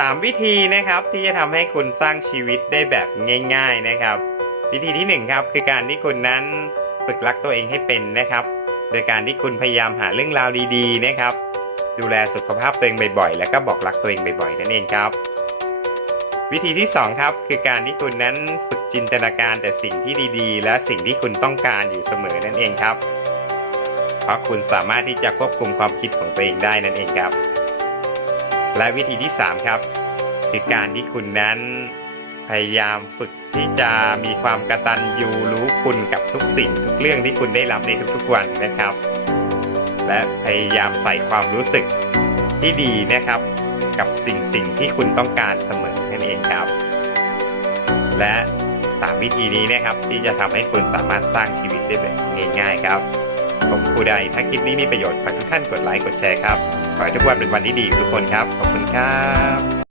3 วิธีนะครับที่จะทำให้คุณสร้างชีวิตได้แบบง่าย ๆนะครับ วิธีที่1ครับคือการที่คุณนั้นฝึกรักตัวเองให้เป็นนะครับ โดยการที่คุณพยายามหาเรื่องราวดีๆนะครับ ดูแลสุขภาพตัวเองบ่อยๆ แล้วก็บอกรักตัวเองบ่อยๆนั่นเองครับ วิธีที่2ครับคือการที่คุณนั้นฝึกจินตนาการแต่สิ่งที่ดีๆ และสิ่งที่คุณต้องการอยู่เสมอนั่นเองครับ เพราะคุณสามารถที่จะควบคุมความคิดของตัวเองได้นั่นเองครับ และวิธีที่ 3 ครับ คือการที่คุณนั้นพยายามฝึกที่จะมีความกระตัญญูรู้คุณกับทุกสิ่ง ทุกเรื่องที่คุณได้รับในทุกๆวันนะครับ และพยายามใส่ความรู้สึกที่ดีนะครับ กับสิ่งสิ่งที่คุณต้องการเสมอนั่นเองครับ และ 3 วิธีนี้นะครับที่จะทำให้คุณสามารถสร้างชีวิตได้แบบง่าย ๆ ครับ ผมครูใดถ้าคลิปนี้มีประโยชน์ฝากทุกท่านกดไลค์กดแชร์ครับ ขอให้ทุกวันเป็นวันที่ดีทุกคนครับ ขอบคุณครับ